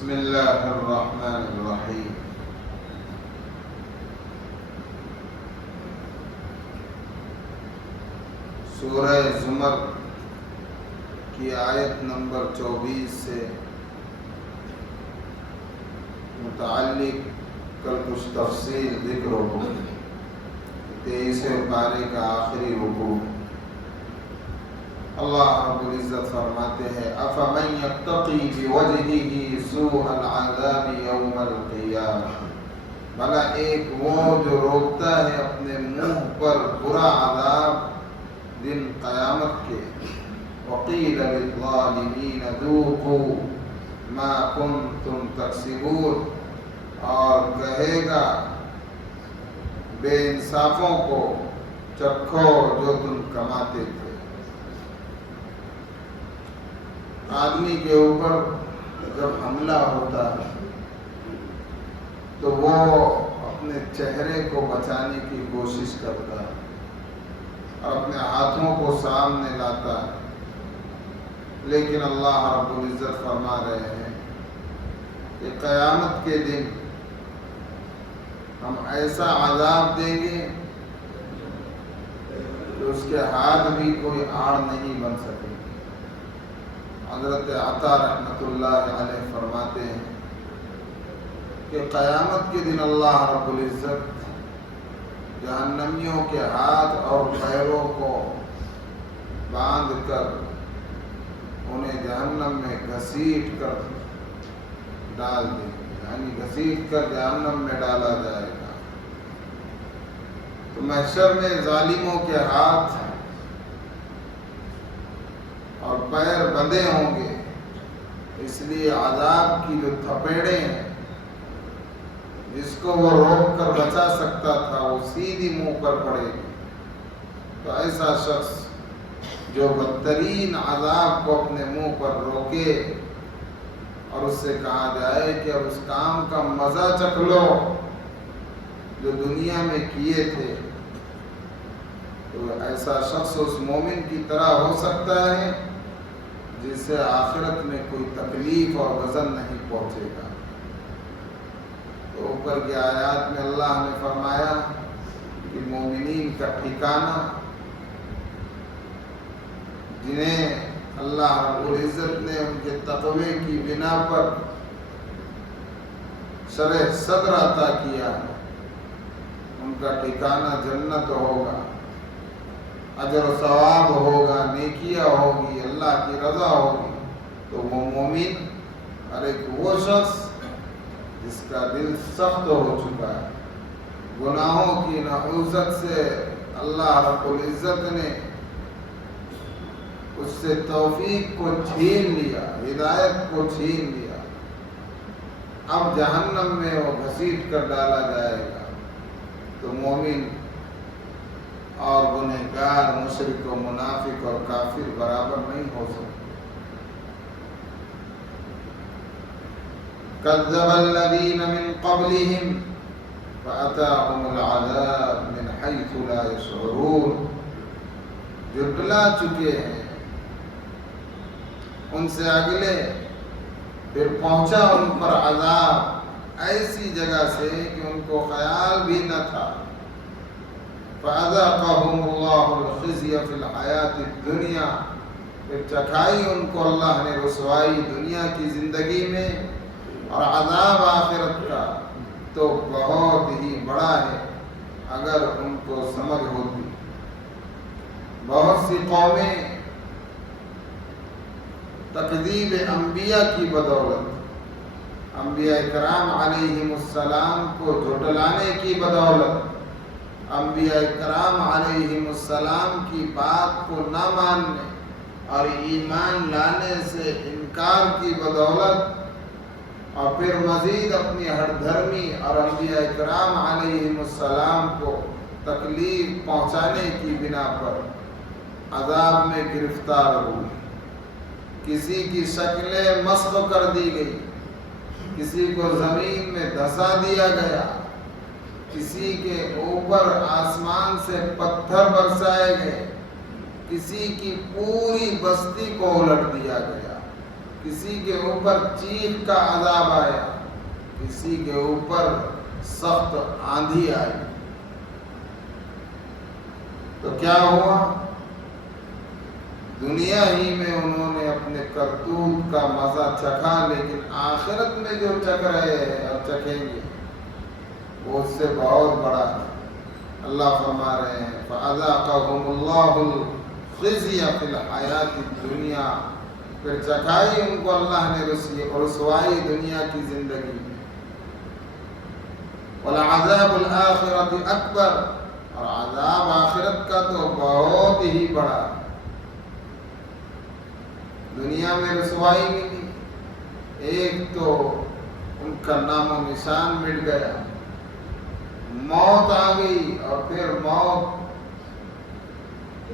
بسم اللہ الرحمن الرحیم۔ سورہ زمر کی آیت نمبر 24 سے متعلق کل کچھ تفصیل ذکر ہو۔ 23 پارے کا آخری رکوع اللہ رب العزت فرماتے ہیں افمن یتقی بوجہہ سوء العذاب یوم القیامہ، بھلا ایک وہ جو روکتا ہے اپنے منہ پر برا عذاب دن قیامت کے، وقیل للظالمین ذوقوا ما کنتم تکسبون، اور کہے گا بے انصافوں کو چکھو جو تم کماتے تھے۔ آدمی کے اوپر جب حملہ ہوتا ہے تو وہ اپنے چہرے کو بچانے کی کوشش کرتا ہے اور اپنے ہاتھوں کو سامنے لاتا ہے، لیکن اللہ رب العزت فرما رہے ہیں کہ قیامت کے دن ہم ایسا عذاب دیں گے کہ اس کے ہاتھ بھی کوئی آڑ نہیں بن سکے۔ حضرت عطا رحمۃ اللہ علیہ فرماتے ہیں کہ قیامت کے دن اللہ رب العزت جہنمیوں کے ہاتھ اور پیروں کو باندھ کر انہیں جہنم میں گھسیٹ کر ڈال دیں گے، یعنی گھسیٹ کر جہنم میں ڈالا جائے گا۔ تو محشر میں ظالموں کے ہاتھ اور پیر بندھے ہوں گے، اس لیے عذاب کی جو تھپیڑیں ہیں جس کو وہ روک کر بچا سکتا تھا وہ سیدھی منہ پر پڑے گی۔ تو ایسا شخص جو بدترین عذاب کو اپنے منہ پر روکے اور اس سے کہا جائے کہ اب اس کام کا مزہ چکھ لو جو دنیا میں کیے تھے، تو ایسا شخص اس مومن کی طرح ہو سکتا ہے جس سے آخرت میں کوئی تکلیف اور وزن نہیں پہنچے گا۔ تو اوپر کی آیات میں اللہ نے فرمایا کہ مومنین کا ٹھکانہ، جنہیں اللہ رب العزت نے ان کے تقوی کی بنا پر شرح صدر عطا کیا، ان کا ٹھکانہ جنت ہوگا، اجر و ثواب ہوگا، نیکیاں ہوگی، اللہ کی رضا ہوگی۔ تو وہ مومن اور ایک وہ شخص جس کا دل سخت ہو چکا ہے، گناہوں کی نحوست سے اللہ رب العزت نے اس سے توفیق کو چھین لیا، ہدایت کو چھین لیا، اب جہنم میں وہ گھسیٹ کر ڈالا جائے گا۔ تو مومن اور گنہگار، مشرک و منافق اور کافر برابر نہیں ہو سکتے۔ کذب الذین من قبلہم فأتاہم العذاب من حیث لا یشعرون، جھٹلا چکے ہیں ان سے اگلے، پھر پہنچا ان پر عذاب ایسی جگہ سے کہ ان کو خیال بھی نہ تھا۔ فَأَذَاقَهُمُ اللَّهُ الْخِزْيَ فِي الْحَيَاةِ الدُّنْيَا، پھر چکھائی ان کو اللہ نے رسوائی دنیا کی زندگی میں، اور عذاب آخرت کا تو بہت ہی بڑا ہے اگر ان کو سمجھ ہوتی۔ بہت سی قومیں تکذیب انبیاء کی بدولت، انبیاء کرام علیہم السلام کو جھٹلانے کی بدولت، انبیاء کرام علیہم السلام کی بات کو نہ ماننے اور ایمان لانے سے انکار کی بدولت، اور پھر مزید اپنی ہر دھرمی اور انبیاء کرام علیہم السلام کو تکلیف پہنچانے کی بنا پر عذاب میں گرفتار ہوئے۔ کسی کی شکلیں مسخ کر دی گئی، کسی کو زمین میں دھسا دیا گیا، کسی کے اوپر آسمان سے پتھر برسائے گئے، کسی کی پوری بستی کو الٹ دیا گیا۔ کسی کے اوپر چیخ کا عذاب آیا، کسی کے اوپر سخت آندھی آئی، تو کیا ہوا؟ دنیا ہی میں انہوں نے اپنے کرتوت کا مزہ چکھا، لیکن آخرت میں جو چکھ رہے ہیں اور چکھیں گے وہ اس سے بہت بڑا ہے۔ اللہ فرما رہے ہیں فَأَذَاقَهُمُ اللَّهُ الْخِزْيَ فِي الْحَيَاةِ الدُّنْيَا، پھر چکھائی ان کو اللہ نے رسوائی دنیا کی زندگی میں۔ وَلَعَذَابُ الْآخِرَةِ أَكْبَرُ، اور عذاب آخرت کا تو بہت ہی بڑا۔ دنیا میں رسوائی ملی، ایک تو ان کا نام و نشان مٹ گیا، موت آ گئی، اور پھر موت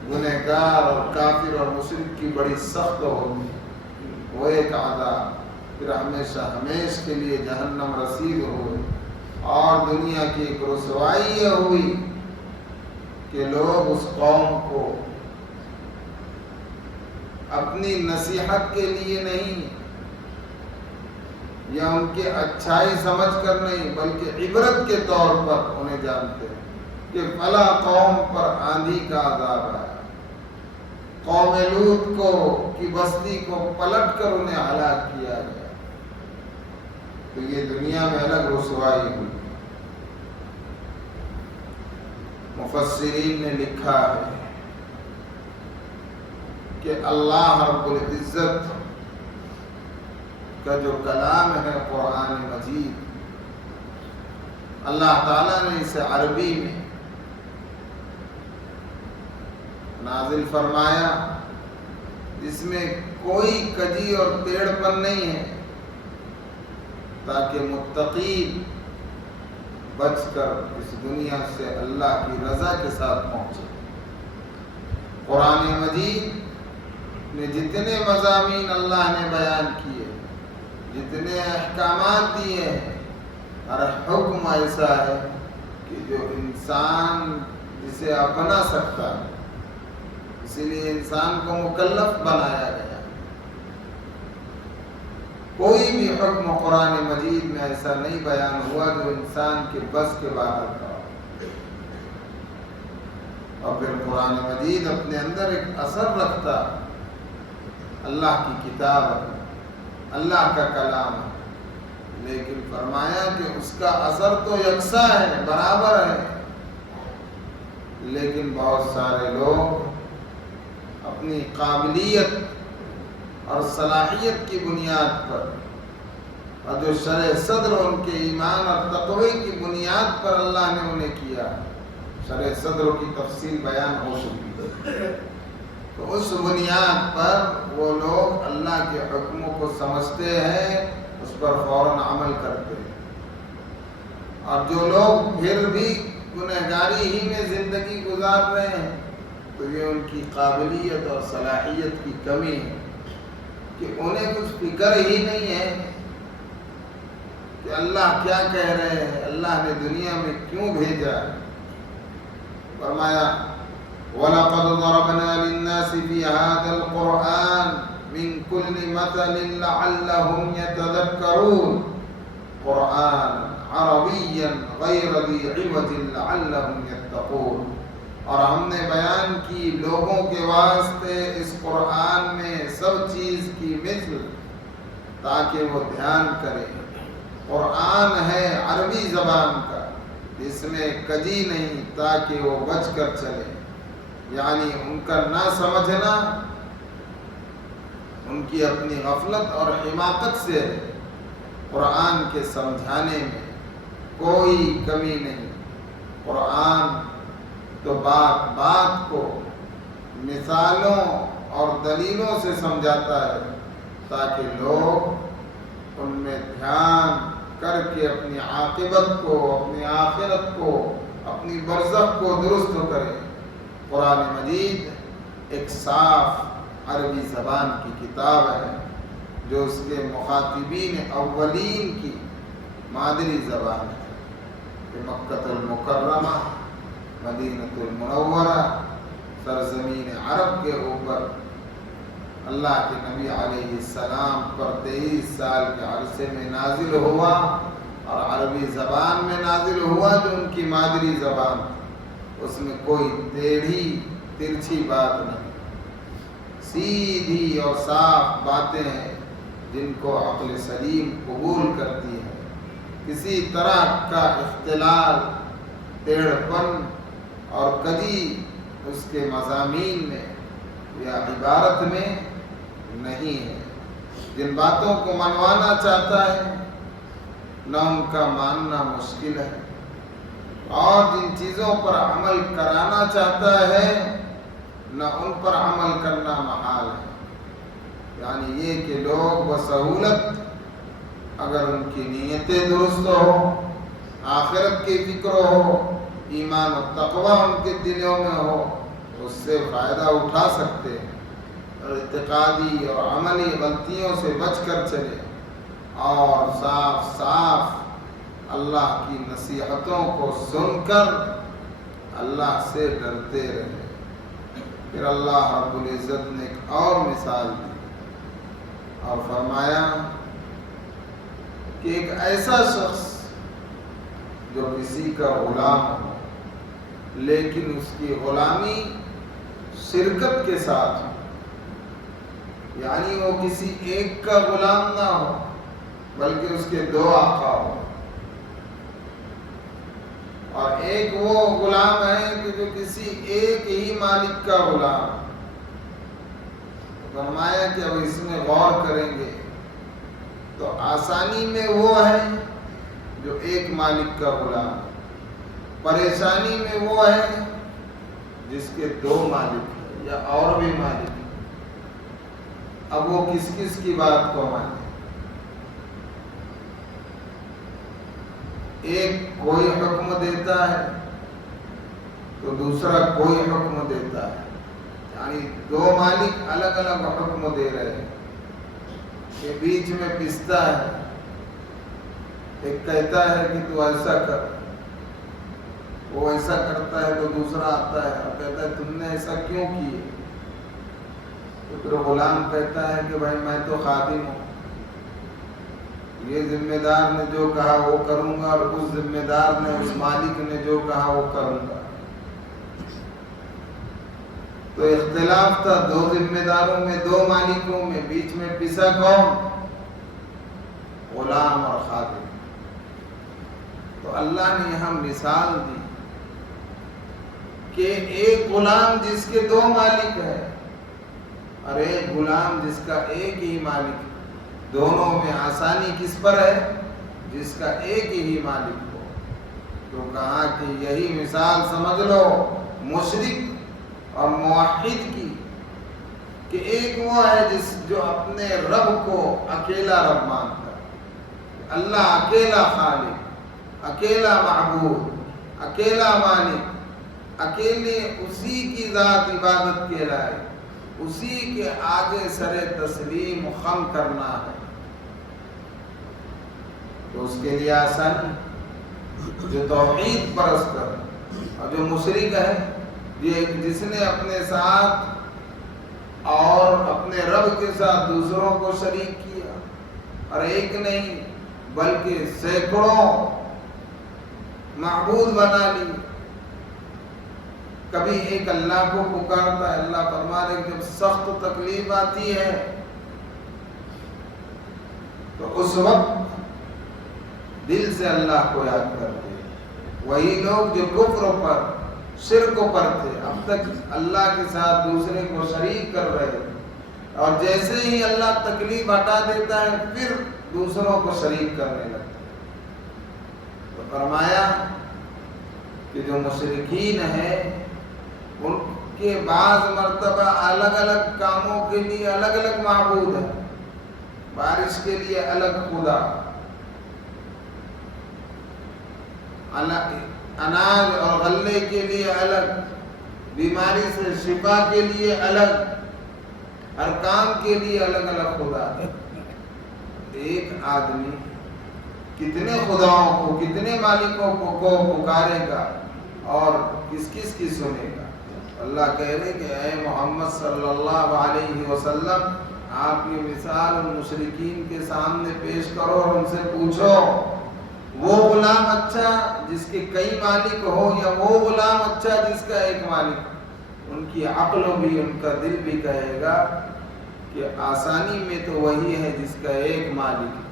گنہگار اور کافر اور مشرک کی بڑی سخت ہوگی، وہ ایک عذاب، پھر ہمیشہ ہمیش کے لیے جہنم رسید ہوئے۔ اور دنیا کی ایک رسوائی یہ ہوئی کہ لوگ اس قوم کو اپنی نصیحت کے لیے نہیں یا ان کے اچھائی سمجھ کر نہیں، بلکہ عبرت کے طور پر انہیں جانتے ہیں کہ فلاں قوم پر آندھی کا عذاب آیا، قوم لوط کو کی بستی کو پلٹ کر انہیں ہلاک کیا گیا۔ تو یہ دنیا میں الگ رسوائی ہوئی۔ مفسرین نے لکھا ہے کہ اللہ رب العزت کا جو کلام ہے قرآن مجید، اللہ تعالیٰ نے اسے عربی میں نازل فرمایا، جس میں کوئی کجی اور ٹیڑھ پن نہیں ہے، تاکہ متقی بچ کر اس دنیا سے اللہ کی رضا کے ساتھ پہنچے۔ قرآن مجید میں جتنے مضامین اللہ نے بیان کیے، جتنے احکامات دیے ہیں، ہر حکم ایسا ہے کہ جو انسان جسے اپنا سکتا ہے، اسی لیے انسان کو مکلف بنایا گیا۔ کوئی بھی حکم قرآن مجید میں ایسا نہیں بیان ہوا جو انسان کے بس کے باہر تھا۔ اور پھر قرآن مجید اپنے اندر ایک اثر رکھتا، اللہ کی کتاب ہے، اللہ کا کلام ہے، لیکن فرمایا کہ اس کا اثر تو یکساں ہے، برابر ہے، لیکن بہت سارے لوگ اپنی قابلیت اور صلاحیت کی بنیاد پر، اور جو شرع صدر ان کے ایمان اور تقوی کی بنیاد پر اللہ نے انہیں کیا، شرع صدر کی تفصیل بیان ہو چکی ہے، تو اس بنیاد پر وہ لوگ اللہ کے حکموں کو سمجھتے ہیں، اس پر فوراً عمل کرتے ہیں۔ اور جو لوگ پھر بھی گنہگاری ہی میں زندگی گزار رہے ہیں، تو یہ ان کی قابلیت اور صلاحیت کی کمی ہے کہ انہیں کچھ فکر ہی نہیں ہے کہ اللہ کیا کہہ رہے ہیں، اللہ نے دنیا میں کیوں بھیجا۔ فرمایا وَلَقَدْ ضَرَبْنَا لِلنَّاسِ فِي هَذَا الْقُرْآنِ مِنْ كُلِّ مَثَلٍ لَعَلَّهُمْ يَتَذَكَّرُونَ قُرْآنًا عَرَبِيًّا غَيْرَ ذِي عِوَجٍ لَعَلَّهُمْ يَتَّقُونَ، اور ہم نے بیان کی لوگوں کے واسطے اس قرآن میں سب چیز کی مثل، تاکہ وہ دھیان کریں۔ قرآن ہے عربی زبان کا، جس میں کجی نہیں، تاکہ وہ بچ کر چلے۔ یعنی ان کا نہ سمجھنا ان کی اپنی غفلت اور حماقت سے قرآن کے سمجھانے میں کوئی کمی نہیں۔ قرآن تو بات بات کو مثالوں اور دلیلوں سے سمجھاتا ہے، تاکہ لوگ ان میں دھیان کر کے اپنی عاقبت کو، اپنی آخرت کو، اپنی برزخ کو درست کریں۔ قرآن مجید ایک صاف عربی زبان کی کتاب ہے، جو اس کے مخاطبین اولین کی مادری زبان ہے، کہ مکہ المکرمہ، مدینہ المنورہ، سرزمین عرب کے اوپر اللہ کے نبی علیہ السلام پر 23 سال کے عرصے میں نازل ہوا اور عربی زبان میں نازل ہوا جو ان کی مادری زبان، اس میں کوئی ٹیڑھی ترچھی بات نہیں، سیدھی اور صاف باتیں ہیں جن کو عقل سلیم قبول کرتی ہے۔ کسی طرح کا اختلال، ٹیڑھ پن اور کجی اس کے مضامین میں یا عبارت میں نہیں ہے۔ جن باتوں کو منوانا چاہتا ہے نہ ان کا ماننا مشکل ہے، اور جن چیزوں پر عمل کرانا چاہتا ہے نہ ان پر عمل کرنا محال ہے۔ یعنی یہ کہ لوگ بسہولت اگر ان کی نیتیں درست ہو، آخرت کی فکر ہو، ایمان و تقوی ان کے دلوں میں ہو، اس سے فائدہ اٹھا سکتے ہیں، اور اعتقادی اور عملی غلطیوں سے بچ کر چلے اور صاف صاف اللہ کی نصیحتوں کو سن کر اللہ سے ڈرتے رہے۔ پھر اللہ رب العزت نے ایک اور مثال دی اور فرمایا کہ ایک ایسا شخص جو کسی کا غلام ہو لیکن اس کی غلامی شرکت کے ساتھ ہو، یعنی وہ کسی ایک کا غلام نہ ہو بلکہ اس کے 2 آقا ہو، اور ایک وہ غلام ہے کہ جو کسی ایک ہی مالک کا غلام۔ فرمایا کہ اب اس میں غور کریں گے تو آسانی میں وہ ہے جو ایک مالک کا غلام، پریشانی میں وہ ہے جس کے 2 مالک ہیں یا اور بھی مالک ہیں۔ اب وہ کس کس کی بات کو مانے؟ ایک کوئی حکم دیتا ہے تو دوسرا کوئی حکم دیتا ہے، یعنی 2 مالک الگ الگ حکم دے رہے ہیں کہ بیچ میں پستا ہے، ایک کہتا ہے کہ تو ایسا کر، وہ ایسا کرتا ہے تو دوسرا آتا ہے اور کہتا ہے تم نے ایسا کیوں کیے؟ تو پھر غلام کہتا ہے کہ بھائی میں تو خادم ہوں، یہ ذمہ دار نے جو کہا وہ کروں گا، اور اس ذمہ دار نے، اس مالک نے جو کہا وہ کروں گا۔ تو اختلاف تھا 2 ذمہ داروں میں، 2 مالکوں میں، بیچ میں پسا کون؟ غلام اور خادم۔ تو اللہ نے یہاں مثال دی کہ ایک غلام جس کے 2 مالک ہیں اور ایک غلام جس کا ایک ہی مالک، دونوں میں آسانی کس پر ہے؟ جس کا ایک ہی مالک ہو۔ تو کہا کہ یہی مثال سمجھ لو مشرک اور موحد کی، کہ ایک وہ ہے جو اپنے رب کو اکیلا رب مانتا ہے، اللہ اکیلا خالق، اکیلا معبود، اکیلا مالک، اکیلے اسی کی ذات عبادت کے لائق، اسی کے آگے سر تسلیم خم کرنا ہے۔ تو اس کے لیے آسانی، جو توحید پرست ہے اور جو مشرک ہے، جس نے اپنے ساتھ اور اپنے رب کے ساتھ دوسروں کو شریک کیا، اور ایک نہیں بلکہ سینکڑوں معبود بنا لی۔ کبھی ایک اللہ کو پکارتا ہے، اللہ فرما رہے کہ جب سخت تکلیف آتی ہے تو اس وقت دل سے اللہ کو یاد کرتے ہیں۔ وہی لوگ جو کفر پر، شرک پر تھے، اب تک اللہ کے ساتھ دوسرے کو شریک کر رہے تھے، اور جیسے ہی اللہ تکلیف ہٹا دیتا ہے پھر دوسروں کو شریک کرنے لگتے ہیں۔ تو فرمایا کہ جو مشرکین ہیں ان کے بعض مرتبہ الگ الگ کاموں کے لیے الگ الگ معبود ہیں، بارش کے لیے الگ خدا، اناج اور غلے کے لیے الگ، بیماری سے شفا کے لیے الگ، ہر کام کے لیے الگ الگ خدا۔ ایک آدمی کتنے خداؤں کو، کتنے مالکوں کو پکارے گا اور کس کس کی سنے گا؟ اللہ کہہ رہے کہ اے محمد صلی اللہ علیہ وسلم آپ یہ مثال ان مشرکین کے سامنے پیش کرو اور ان سے پوچھو وہ غلام اچھا جس کے کئی مالک ہو یا وہ غلام اچھا جس کا ایک مالک؟ ان کی عقل بھی ان کا دل بھی کہے گا کہ آسانی میں تو وہی ہے جس کا ایک مالک۔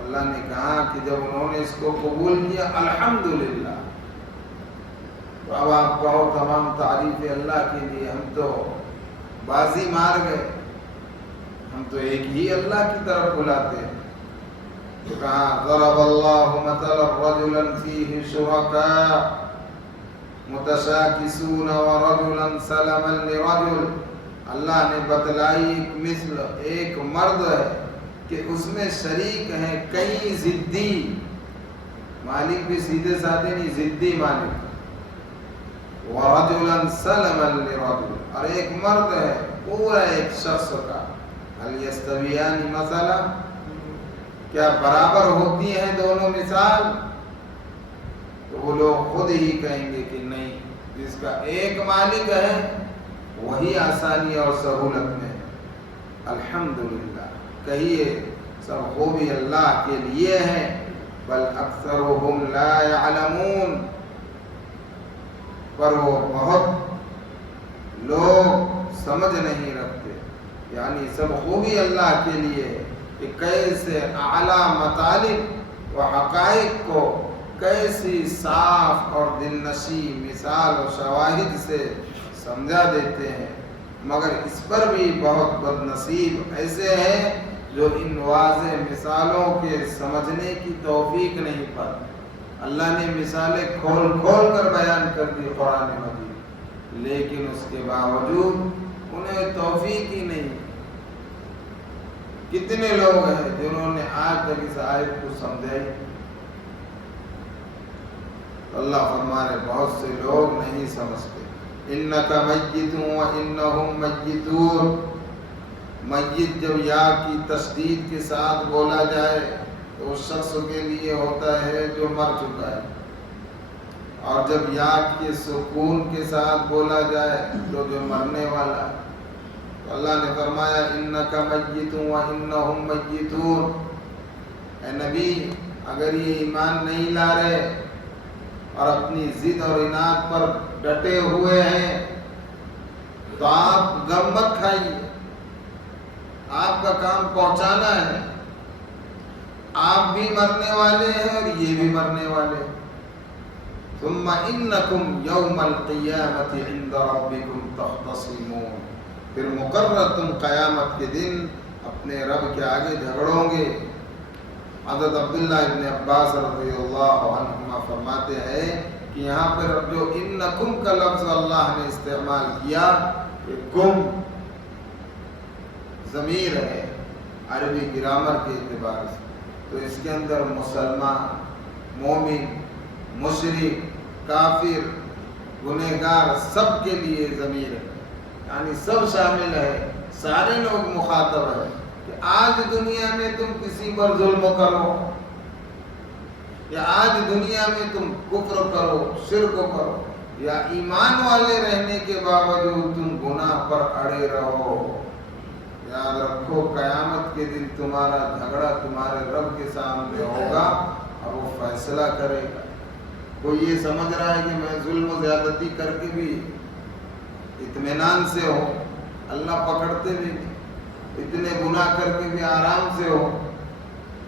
اللہ نے کہا کہ جب انہوں نے اس کو قبول کیا الحمدللہ، تو اب آپ کہو تمام تعریف اللہ کے لیے، ہم تو بازی مار گئے، ہم تو ایک ہی اللہ کی طرف بلاتے ہیں۔ تو کہا ضرب اللہ مثلا رجلا فیہ شرکاء متشاکسون ورجلا سلما لرجل، اللہ نے بتلائی ایک مثل، ایک مرد ہے کہ اس میں شریک ہیں کئی ضدی مالک، بھی سیدھے سادھے نہیں، ضدی مالک، وَرَجُلًا سَلَمًا لِرَجُلٍ، اور ایک مرد ہے پورا ایک شخص کا۔ هل يستويان مثلا، کیا برابر ہوتی ہیں دونوں مثال؟ تو وہ لوگ خود ہی کہیں گے کہ نہیں، جس کا ایک مالک ہے وہی آسانی اور سہولت میں ہے۔ الحمدللہ کہیے سب خوبی اللہ کے لیے ہے، بل اکثرهم لا يعلمون، پر وہ بہت لوگ سمجھ نہیں رکھتے۔ یعنی سب خوبی اللہ کے لیے ہے کہ کیسے اعلیٰ مطالب و حقائق کو کیسی صاف اور دل نشیں مثال و شواہد سے سمجھا دیتے ہیں، مگر اس پر بھی بہت بد نصیب ایسے ہیں جو ان واضح مثالوں کے سمجھنے کی توفیق نہیں پاتے۔ اللہ نے مثالیں کھول کھول کر بیان کر دی قرآن مجید، لیکن اس کے باوجود انہیں توفیق ہی نہیں۔ کتنے لوگ ہیں جنہوں نے آج تک اس آیت کو سمجھا ہی؟ اللہ فرما رہے بہت سے لوگ نہیں سمجھتے۔ انک میت وانہم میتون، میت جب یا کی تشدید کے ساتھ بولا جائے تو اس شخص کے لیے ہوتا ہے جو مر چکا ہے، اور جب یا کے سکون کے ساتھ بولا جائے تو جو مرنے والا ہے۔ تو اللہ نے فرمایا انک میت وانہم میتون، اے نبی اگر یہ ایمان نہیں لا رہے اور اپنی ضد اور عناد پر ڈٹے ہوئے ہیں تو آپ غم مت کھائیے، آپ کا کام پہنچانا ہے، آپ بھی مرنے والے ہیں اور یہ بھی مرنے والے ہیں۔ ثم انکم یوم القیامت عند ربکم تختصمون، پھر مقرر تم قیامت کے دن اپنے رب کے آگے جھگڑو گے۔ حضرت عبداللہ ابن عباس رضی اللہ عنہما فرماتے ہیں کہ یہاں پر جو انکم کا لفظ اللہ نے استعمال کیا، کہ کم ضمیر ہے عربی گرامر کے اعتبار سے، تو اس کے اندر مسلمان، مومن، مشرک، کافر، گنہگار سب کے لیے ضمیر ہے، یعنی سب شامل ہے، سارے لوگ مخاطب ہیں کہ آج دنیا میں تم کسی پر ظلم کرو، یا آج دنیا میں تم کفر کرو، شرک کرو، یا ایمان والے رہنے کے باوجود تم گناہ پر اڑے رہو، یاد رکھو قیامت کے دن تمہارا جھگڑا تمہارے رب کے سامنے ہوگا اور وہ فیصلہ کرے گا۔ کوئی یہ سمجھ رہا ہے کہ میں ظلم و زیادتی کر کے بھی اطمینان سے ہو، اللہ پکڑتے بھی اتنے گناہ کر کے بھی آرام سے ہو،